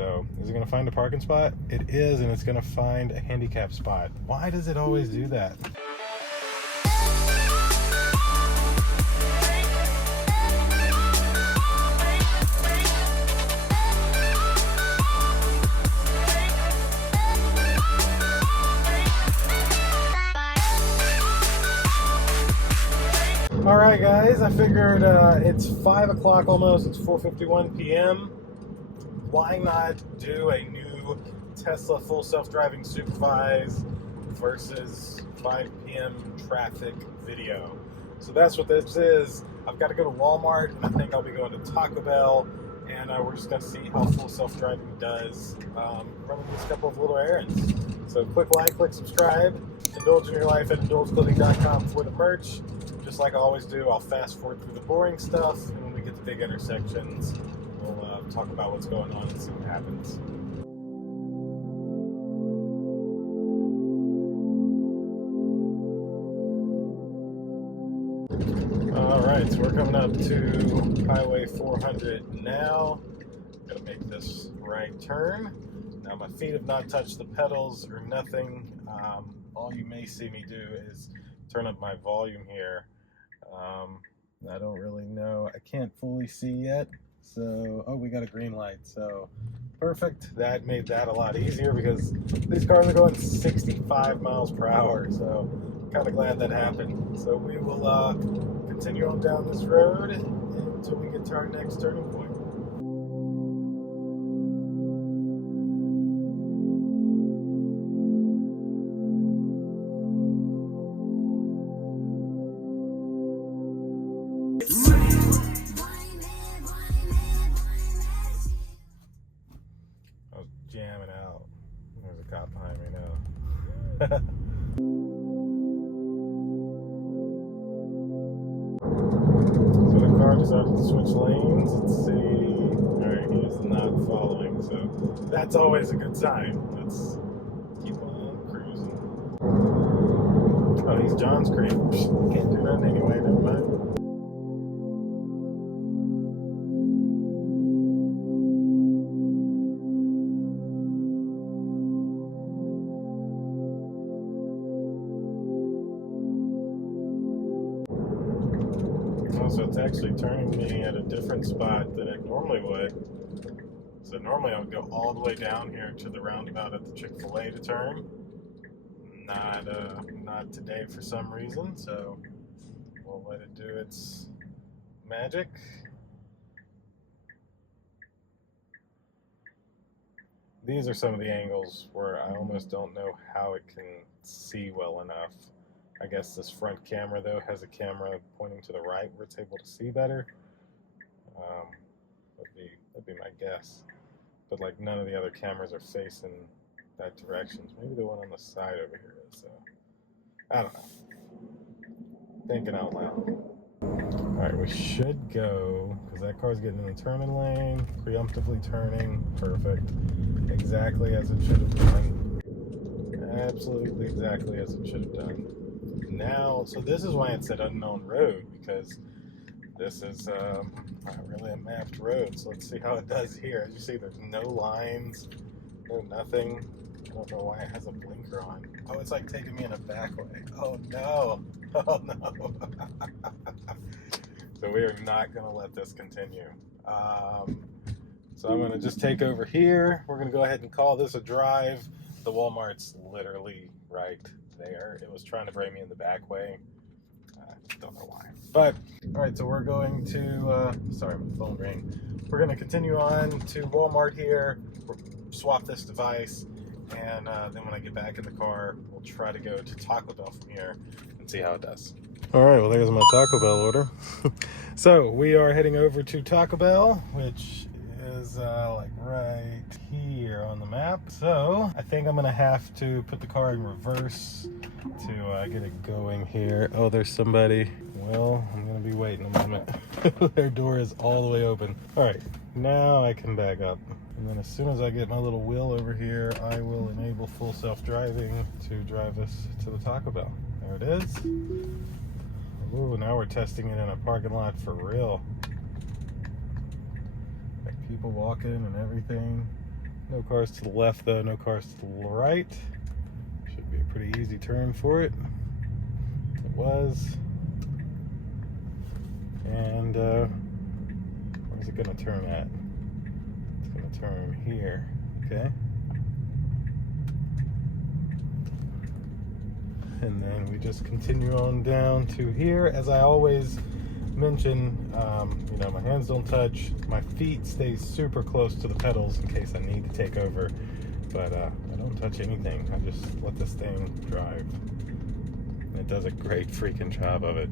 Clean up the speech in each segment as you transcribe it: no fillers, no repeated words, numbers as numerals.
So is it going to find a parking spot? It is, and it's going to find a handicap spot. Why does it always do that? All right, guys, I figured it's 5 o'clock almost. It's 4:51 p.m. Why not do a new Tesla full self-driving supervised versus 5 p.m. traffic video? So that's what this is. I've got to go to Walmart, and I think I'll be going to Taco Bell, and we're just going to see how full self-driving does, running just a couple of little errands. So click like, click subscribe, indulge in your life at indulgeclothing.com for the merch. Just like I always do, I'll fast forward through the boring stuff, and when we get to big intersections, we'll talk about what's going on and see what happens. Alright, so we're coming up to Highway 400 now. Gonna make this right turn. Now my feet have not touched the pedals or nothing. All you may see me do is turn up my volume here. I don't really know. I can't fully see yet. So, oh, we got a green light. So, perfect. That made that a lot easier because these cars are going 65 miles per hour. So, kind of glad that happened. So, we will continue on down this road until we get to our next turning point. I was jamming out. There's a cop behind me now. So the car decided to switch lanes. Let's see. Alright, he is not following, so that's always a good sign. Let's keep on cruising. Oh, he's John's Creek. Can't do that anyway, never mind. So it's actually turning me at a different spot than it normally would. So normally I would go all the way down here to the roundabout at the Chick-fil-A to turn. Not today for some reason, so we'll let it do its magic. These are some of the angles where I almost don't know how it can see well enough. I guess this front camera, though, has a camera pointing to the right where it's able to see better. That'd be my guess. But, like, none of the other cameras are facing that direction. So maybe the one on the side over here is. I don't know. Thinking out loud. Alright, we should go, because that car's getting in the turning lane, preemptively turning. Perfect. Exactly as it should have done. Absolutely exactly as it should have done. Now, so this is why it said unknown road, because this is not really a mapped road. So let's see how it does here. As you see, there's no lines, no nothing. I don't know why it has a blinker on. Oh, it's like taking me in a back way. Oh no. Oh no. So we are not going to let this continue. So I'm going to just take over here. We're going to go ahead and call this a drive. The Walmart's literally right there. It was trying to bring me in the back way. I don't know why. But, all right, so we're going to, sorry, my phone rang. We're going to continue on to Walmart here. We'll swap this device. And then when I get back in the car, we'll try to go to Taco Bell from here and see how it does. All right, well, there's my Taco Bell order. So we are heading over to Taco Bell, which is like right here on the map. So I think I'm gonna have to put the car in reverse to get it going here. Oh, there's somebody. Well, I'm gonna be waiting a moment. Their door is all the way open. All right, now I can back up. And then as soon as I get my little wheel over here, I will enable full self-driving to drive us to the Taco Bell. There it is. Ooh, now we're testing it in a parking lot for real. Got people walking and everything. cars to the left though, no cars to the right. Should be a pretty easy turn for it. It was. And where's it gonna turn at? It's gonna turn here, okay? And then we just continue on down to here. As I always mention, you know, my hands don't touch, my feet stay super close to the pedals in case I need to take over, but I don't touch anything. I just let this thing drive. It does a great freaking job of it.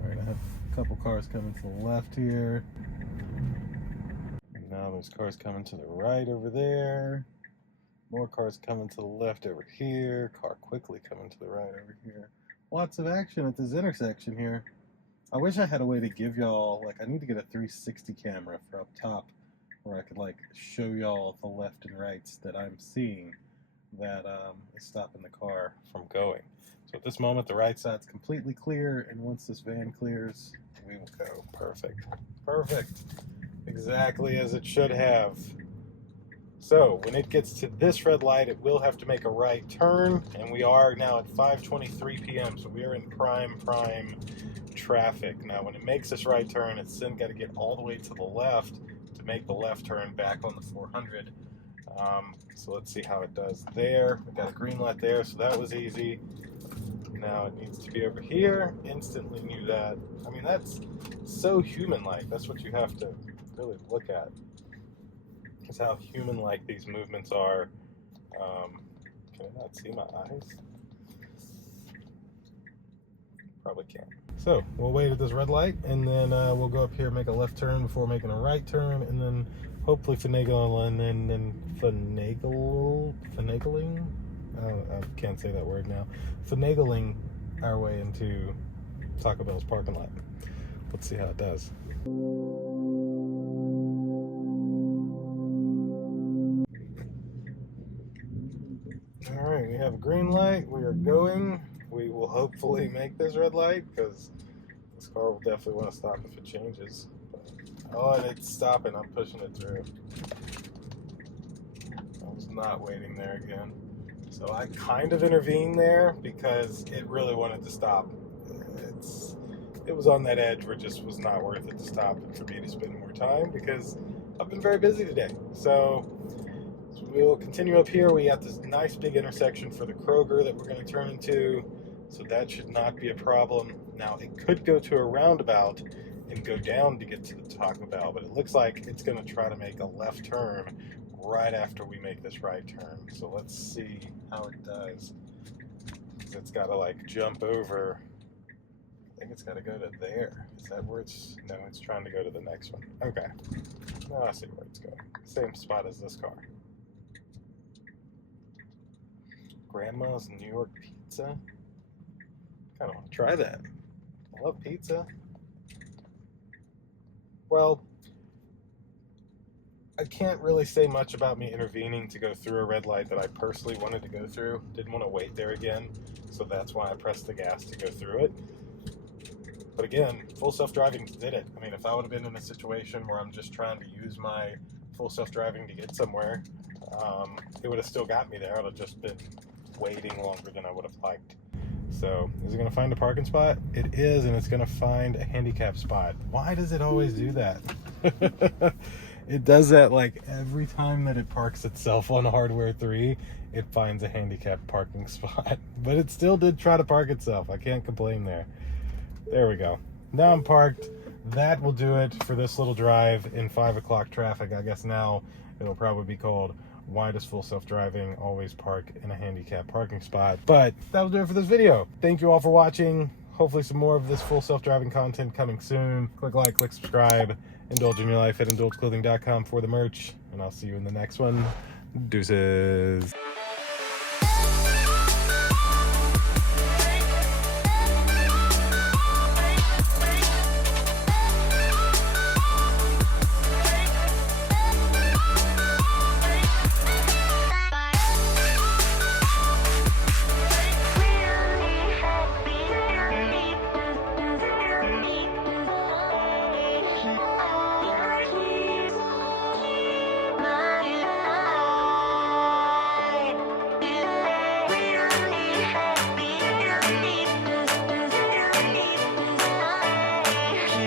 All right, I have a couple cars coming to the left here. And now there's cars coming to the right over there. More cars coming to the left over here. Car quickly coming to the right over here. Lots of action at this intersection here. I wish I had a way to give y'all, like, I need to get a 360 camera for up top where I could, like, show y'all the left and rights that I'm seeing that is stopping the car from going. So at this moment, the right side's completely clear, and once this van clears, we will go. Perfect. Perfect. Exactly as it should have. So when it gets to this red light, it will have to make a right turn, and we are now at 5:23 p.m., so we are in prime traffic. Now when it makes this right turn, it's then got to get all the way to the left to make the left turn back on the 400. So let's see how it does there. We got a green light there, so that was easy. Now it needs to be over here. Instantly knew that. I mean, that's so human-like. That's what you have to really look at. Is how human-like these movements are. Can I not see my eyes? Probably can't. So we'll wait at this red light, and then we'll go up here, make a left turn before making a right turn, and then hopefully finagling. I can't say that word now. Finagling our way into Taco Bell's parking lot. Let's see how it does. Alright, we have a green light. We are going. We will hopefully make this red light because this car will definitely want to stop if it changes. Oh, and it's stopping. I'm pushing it through. I was not waiting there again. So I kind of intervened there because it really wanted to stop. It was on that edge where it just was not worth it to stop and for me to spend more time because I've been very busy today. So we'll continue up here. We got this nice big intersection for the Kroger that we're going to turn into, so that should not be a problem. Now, it could go to a roundabout and go down to get to the Taco Bell, but it looks like it's going to try to make a left turn right after we make this right turn. So let's see how it does. It's got to, like, jump over. I think it's got to go to there. Is that where it's... No, it's trying to go to the next one. Okay. Now I see where it's going. Same spot as this car. Grandma's New York pizza. Kind of want to try that. I love pizza. Well, I can't really say much about me intervening to go through a red light that I personally wanted to go through. Didn't want to wait there again, so that's why I pressed the gas to go through it. But again, full self-driving did it. I mean, if I would have been in a situation where I'm just trying to use my full self-driving to get somewhere, it would have still got me there. I would have just been waiting longer than I would have liked. So, is it going to find a parking spot? It is, and it's going to find a handicap spot. Why does it always do that? It does that like every time that it parks itself on Hardware 3, it finds a handicap parking spot. But it still did try to park itself. I can't complain there. There we go. Now I'm parked. That will do it for this little drive in 5 o'clock traffic. I guess now it'll probably be called Why Does Full Self-Driving Always Park in a Handicap Parking Spot? But that'll do it for this video. Thank you all for watching. Hopefully some more of this full self-driving content coming soon. Click like, click subscribe. Indulge in your life at indulgeclothing.com for the merch. And I'll see you in the next one. Deuces.